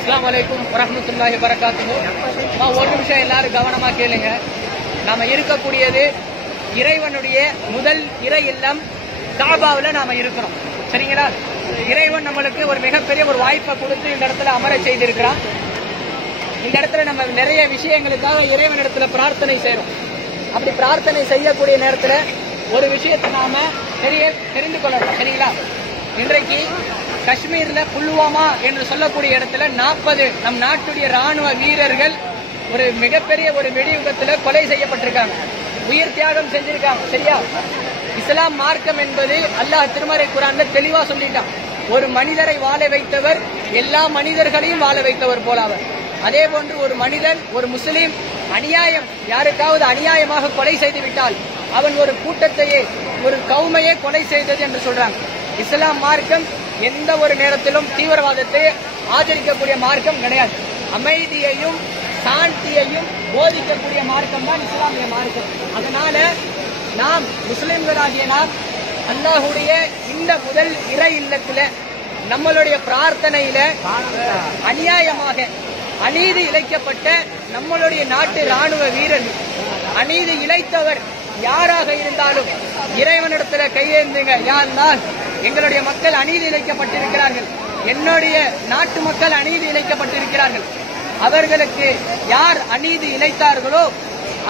அஸ்ஸலாமு அலைக்கும் வரஹ்மத்துல்லாஹி வபரகாத்துஹு. ஒரு நிமிஷம் எல்லாரும் கவனமா கேளுங்க. நாம இருக்கக்கூடியது இறைவனுடைய முதல் இறை இல்லம் காபாவுல நாம இருக்கிறோம். சரிங்களா? இறைவன் நம்மளுக்கு ஒரு மிகப்பெரிய ஒரு வாய்ப்பை கொடுத்து இந்த இடத்துல அமர செய்திருக்கிறான். இந்த இடத்துல நம்ம நிறைய விஷயங்களுக்காக இறைவன் இடத்துல பிரார்த்தனை செய்யறோம். அப்படி பிரார்த்தனை செய்யக்கூடிய நேரத்துல ஒரு விஷயத்தை நாம தெரிந்து கொள்ளணும். சரிங்களா? இன்றைக்கு காஷ்மீர்ல புல்வாமா என்று சொல்லக்கூடிய இடத்துல 40 நம் நாட்டுடைய ராணுவ வீரர்கள் ஒரு மிகப்பெரிய ஒரு வெடியுகத்துல கொலை செய்யப்பட்டிருக்காங்க, உயிர் தியாகம் செஞ்சிருக்காங்க. சரியா? இஸ்லாம் மார்க்கம் என்பது அல்லாஹ் திருமறை குர்ஆன்ல தெளிவா சொல்லிட்டான். ஒரு மனிதரை வாழ வைத்தவர் எல்லா மனிதர்களையும் வாழ வைத்தவர் போல அவர். அதே போன்று ஒரு மனிதன், ஒரு முஸ்லீம் அநியாயம் யாருக்காவது அநியாயமாக கொலை செய்து விட்டால் அவன் ஒரு கூட்டத்தையே, ஒரு கவுமையே கொலை செய்தது என்று சொல்றாங்க. இஸ்லாம் மார்க்கம் எந்த ஒரு நேரத்திலும் தீவிரவாதத்தை ஆதரிக்கக்கூடிய மார்க்கம் கிடையாது. அமைதியையும் சாந்தியையும் போதிக்கக்கூடிய மார்க்கம் தான் இஸ்லாமிய மார்க்கம். அதனால நாம் முஸ்லிம்களாகிய நாம் அல்லாஹுடைய இந்த முதல் இறை இல்லத்துல நம்மளுடைய பிரார்த்தனையில அநியாயமாக அநீதி இழைக்கப்பட்ட நம்மளுடைய நாட்டு ராணுவ வீரர்கள், அநீதி இழைத்தவர் யாராக இருந்தாலும் இறைவனிடத்துல கையேந்துங்க. யா அல்லாஹ், எங்களுடைய மக்கள் அநீதி இழைக்கப்பட்டிருக்கிறார்கள், என்னுடைய நாட்டு மக்கள் அநீதி இழைக்கப்பட்டிருக்கிறார்கள், அவர்களுக்கு யார் அநீதி இழைத்தார்களோ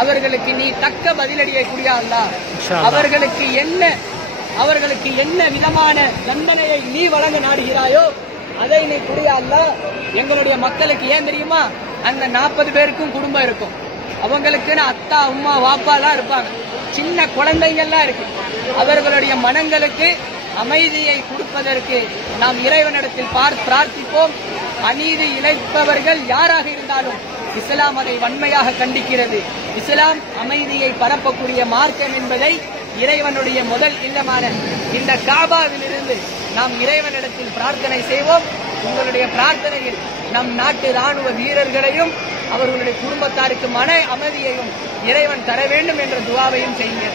அவர்களுக்கு நீ தக்க பதிலடியை கூடியா அல்லாஹ், அவர்களுக்கு என்ன விதமான தண்டனையை நீ வழங்க நாடுகிறாயோ அதை நீ கூடியா அல்லாஹ். எங்களுடைய மக்களுக்கு ஏன் தெரியுமா, அந்த 40 பேருக்கும் குடும்பம் இருக்கும், அவங்களுக்குன்னு அத்தா அம்மா வாப்பா எல்லாம் இருப்பாங்க, சின்ன குழந்தைங்கள்லாம் இருக்கு. அவர்களுடைய மனங்களுக்கு அமைதியை கொடுப்பதற்கு நாம் இறைவனிடத்தில் பிரார்த்திப்போம். அநீதி இழைப்பவர்கள் யாராக இருந்தாலும் இஸ்லாம் அதை வன்மையாக கண்டிக்கிறது. இஸ்லாம் அமைதியை பரப்பக்கூடிய மார்க்கம் என்பதை இறைவனுடைய முதல் இல்லமான இந்த காபாவிலிருந்து நாம் இறைவனிடத்தில் பிரார்த்தனை செய்வோம். உங்களுடைய பிரார்த்தனையில் நம் நாட்டு ராணுவ வீரர்களையும் அவர்களுடைய குடும்பத்தாருக்கு மன அமைதியையும் இறைவன் தர வேண்டும் என்ற துஆவையும் செய்யுங்க.